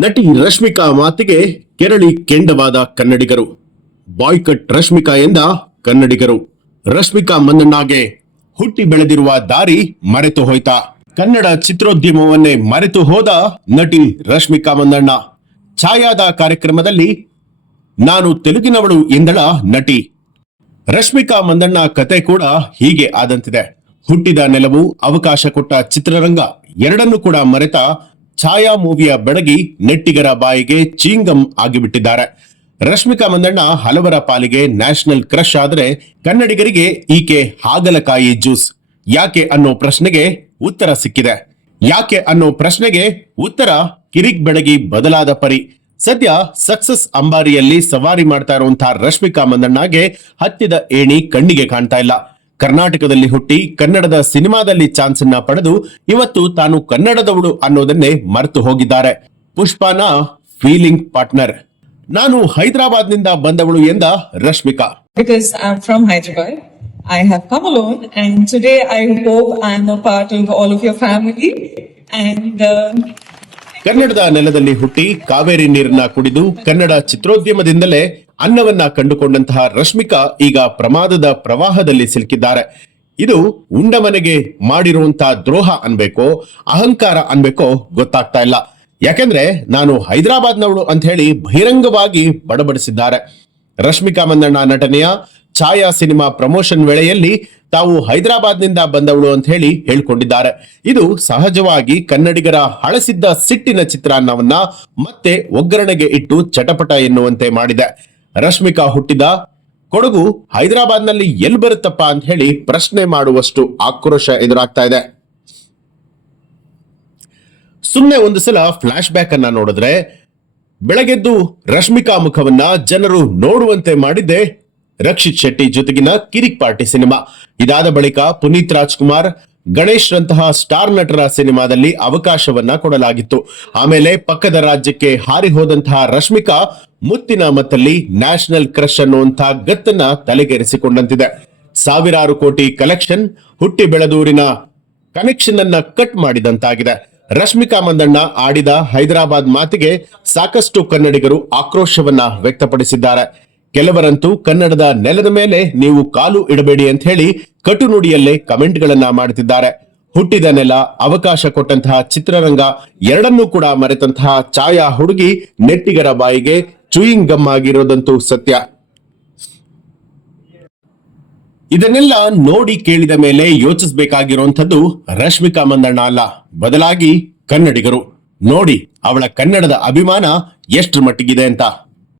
ನಟಿ ರಶ್ಮಿಕಾ ಮಾತಿಗೆ ಕೆರಳಿ ಕೆಂಡವಾದ ಕನ್ನಡಿಗರು. ಬಾಯ್ಕಟ್ ರಶ್ಮಿಕಾ ಎಂದ ಕನ್ನಡಿಗರು. ರಶ್ಮಿಕಾ ಮಂದಣ್ಣಗೆ ಹುಟ್ಟಿ ಬೆಳೆದಿರುವ ದಾರಿ ಮರೆತು ಹೋಯ್ತಾ? ಕನ್ನಡ ಚಿತ್ರೋದ್ಯಮವನ್ನೇ ಮರೆತು ಹೋದ ನಟಿ ರಶ್ಮಿಕಾ ಮಂದಣ್ಣ. ಛಾಯಾದ ಕಾರ್ಯಕ್ರಮದಲ್ಲಿ ನಾನು ತೆಲುಗಿನವಳು ಎಂದಳ ನಟಿ. ರಶ್ಮಿಕಾ ಮಂದಣ್ಣ ಕತೆ ಕೂಡ ಹೀಗೆ ಆದಂತಿದೆ. ಹುಟ್ಟಿದ ನೆಲವು, ಅವಕಾಶ ಕೊಟ್ಟ ಚಿತ್ರರಂಗ ಎರಡನ್ನೂ ಕೂಡ ಮರೆತ ಛಾಯಾ ಮೂವಿಯ ಬೆಡಗಿ ನೆಟ್ಟಿಗರ ಬಾಯಿಗೆ ಚೀಂಗಂ ಆಗಿಬಿಟ್ಟಿದ್ದಾರೆ. ರಶ್ಮಿಕಾ ಮಂದಣ್ಣ ಹಲವರ ಪಾಲಿಗೆ ನ್ಯಾಷನಲ್ ಕ್ರಶ್ ಆದರೆ ಕನ್ನಡಿಗರಿಗೆ ಈಕೆ ಹಾಗಲಕಾಯಿ ಜ್ಯೂಸ್. ಯಾಕೆ ಅನ್ನೋ ಪ್ರಶ್ನೆಗೆ ಉತ್ತರ ಸಿಕ್ಕಿದೆ. ಯಾಕೆ ಅನ್ನೋ ಪ್ರಶ್ನೆಗೆ ಉತ್ತರ ಕಿರಿಕ್ ಬೆಡಗಿ ಬದಲಾದ ಪರಿ. ಸದ್ಯ ಸಕ್ಸಸ್ ಅಂಬಾರಿಯಲ್ಲಿ ಸವಾರಿ ಮಾಡ್ತಾ ಇರುವಂತಹ ರಶ್ಮಿಕಾ ಮಂದಣ್ಣಗೆ ಹತ್ತಿದ ಏಣಿ ಕಣ್ಣಿಗೆ ಕಾಣ್ತಾ ಇಲ್ಲ. ಕರ್ನಾಟಕದಲ್ಲಿ ಹುಟ್ಟಿ ಕನ್ನಡದ ಸಿನಿಮಾದಲ್ಲಿ ಚಾನ್ಸ್ ಅನ್ನ ಪಡೆದು ಇವತ್ತು ತಾನು ಕನ್ನಡದವಳು ಅನ್ನೋದನ್ನೇ ಮರೆತು ಹೋಗಿದ್ದಾರೆ. ಪುಷ್ಪನ ಫೀಲಿಂಗ್ ಪಾರ್ಟ್ನರ್. ನಾನು ಹೈದರಾಬಾದ್ ನಿಂದ ಬಂದವಳು ಎಂದ Rashmika. Because I'm from Hyderabad, I have come alone, and today I hope I'm a part of all of your family. And ಕನ್ನಡದ ನೆಲದಲ್ಲಿ ಹುಟ್ಟಿ ಕಾವೇರಿ ನೀರನ್ನ ಕುಡಿದು ಕನ್ನಡ ಚಿತ್ರೋದ್ಯಮದಿಂದಲೇ ಅನ್ನವನ್ನ ಕಂಡುಕೊಂಡಂತಹ ರಶ್ಮಿಕಾ ಈಗ ಪ್ರಮಾದದ ಪ್ರವಾಹದಲ್ಲಿ ಸಿಲುಕಿದ್ದಾರೆ. ಇದು ಉಂಡ ಮನೆಗೆ ಮಾಡಿರುವಂತಹ ದ್ರೋಹ ಅನ್ಬೇಕೋ ಅಹಂಕಾರ ಅನ್ಬೇಕೋ ಗೊತ್ತಾಗ್ತಾ ಇಲ್ಲ. ಯಾಕೆಂದ್ರೆ ನಾನು ಹೈದರಾಬಾದ್ನವಳು ಅಂತ ಹೇಳಿ ಬಹಿರಂಗವಾಗಿ ಬಡಬಡಿಸಿದ್ದಾರೆ. ರಶ್ಮಿಕಾ ಮಂದಣ್ಣ ನಟನೆಯ ಛಾಯಾ ಸಿನಿಮಾ ಪ್ರಮೋಷನ್ ವೇಳೆಯಲ್ಲಿ ತಾವು ಹೈದರಾಬಾದ್ನಿಂದ ಬಂದವಳು ಅಂತ ಹೇಳಿ ಹೇಳ್ಕೊಂಡಿದ್ದಾರೆ. ಇದು ಸಹಜವಾಗಿ ಕನ್ನಡಿಗರ ಹಳಸಿದ್ದ ಸಿಟ್ಟಿನ ಚಿತ್ರಾನ್ನವನ್ನ ಮತ್ತೆ ಒಗ್ಗರಣೆಗೆ ಇಟ್ಟು ಚಟಪಟ ಎನ್ನುವಂತೆ ಮಾಡಿದೆ. ರಶ್ಮಿಕಾ ಹುಟ್ಟಿದ ಕೊಡಗು ಹೈದರಾಬಾದ್ನಲ್ಲಿ ಎಲ್ಲಿ ಬರುತ್ತಪ್ಪ ಅಂತ ಹೇಳಿ ಪ್ರಶ್ನೆ ಮಾಡುವಷ್ಟು ಆಕ್ರೋಶ ಎದುರಾಗ್ತಾ ಇದೆ. ಸುಮ್ಮನೆ ಒಂದು ಸಲ ಫ್ಲಾಶ್ ಬ್ಯಾಕ್ ಅನ್ನ ನೋಡಿದ್ರೆ ಬೆಳಗೆದ್ದು ರಶ್ಮಿಕಾ ಮುಖವನ್ನ ಜನರು ನೋಡುವಂತೆ ಮಾಡಿದ್ದೆ ರಕ್ಷಿತ್ ಶೆಟ್ಟಿ ಜೊತೆಗಿನ ಕಿರಿಕ್ ಪಾರ್ಟಿ ಸಿನಿಮಾ. ಇದಾದ ಬಳಿಕ ಪುನೀತ್ ರಾಜ್ಕುಮಾರ್, ಗಣೇಶ್ ರಂತಹ ಸ್ಟಾರ್ ನಟರ ಸಿನಿಮಾದಲ್ಲಿ ಅವಕಾಶವನ್ನ ಕೊಡಲಾಗಿತ್ತು. ಆಮೇಲೆ ಪಕ್ಕದ ರಾಜ್ಯಕ್ಕೆ ಹಾರಿ ಹೋದಂತಹ ರಶ್ಮಿಕಾ ಮುತ್ತಿನ ಮತ್ತಲ್ಲಿ ನ್ಯಾಷನಲ್ ಕ್ರಶ್ ಅನ್ನುವಂತಹ ಗತ್ತನ್ನ ತಲೆಗೆರೆಸಿಕೊಂಡಂತಿದೆ. ಸಾವಿರಾರು ಕೋಟಿ ಕಲೆಕ್ಷನ್, ಹುಟ್ಟಿ ಬೆಳೆದೂರಿನ ಕನೆಕ್ಷನ್ ಅನ್ನ ಕಟ್ ಮಾಡಿದಂತಾಗಿದೆ. ರಶ್ಮಿಕಾ ಮಂದಣ್ಣ ಆಡಿದ ಹೈದರಾಬಾದ್ ಮಾತಿಗೆ ಸಾಕಷ್ಟು ಕನ್ನಡಿಗರು ಆಕ್ರೋಶವನ್ನ ವ್ಯಕ್ತಪಡಿಸಿದ್ದಾರೆ. ಕೆಲವರಂತೂ ಕನ್ನಡದ ನೆಲದ ಮೇಲೆ ನೀವು ಕಾಲು ಇಡಬೇಡಿ ಅಂತ ಹೇಳಿ ಕಟು ನುಡಿಯಲ್ಲೇ ಕಮೆಂಟ್ ಗಳನ್ನ ಮಾಡುತ್ತಿದ್ದಾರೆ. ಹುಟ್ಟಿದ ನೆಲ, ಅವಕಾಶ ಕೊಟ್ಟಂತಹ ಚಿತ್ರರಂಗ ಎರಡನ್ನೂ ಕೂಡ ಮರೆತಂತಹ ಛಾಯಾ ಹುಡುಗಿ ನೆಟ್ಟಿಗರ ಬಾಯಿಗೆ ಚೂಯಿಂಗ್ ಗಮ್ ಆಗಿರೋದಂತೂ ಸತ್ಯ. ಇದನ್ನೆಲ್ಲ ನೋಡಿ ಕೇಳಿದ ಮೇಲೆ ಯೋಚಿಸಬೇಕಾಗಿರುವಂತದ್ದು ರಶ್ಮಿಕಾ ಮಂದಣ್ಣ ಅಲ್ಲ, ಬದಲಾಗಿ ಕನ್ನಡಿಗರು. ನೋಡಿ ಅವಳ ಕನ್ನಡದ ಅಭಿಮಾನ ಎಷ್ಟರ ಮಟ್ಟಿಗಿದೆ ಅಂತ.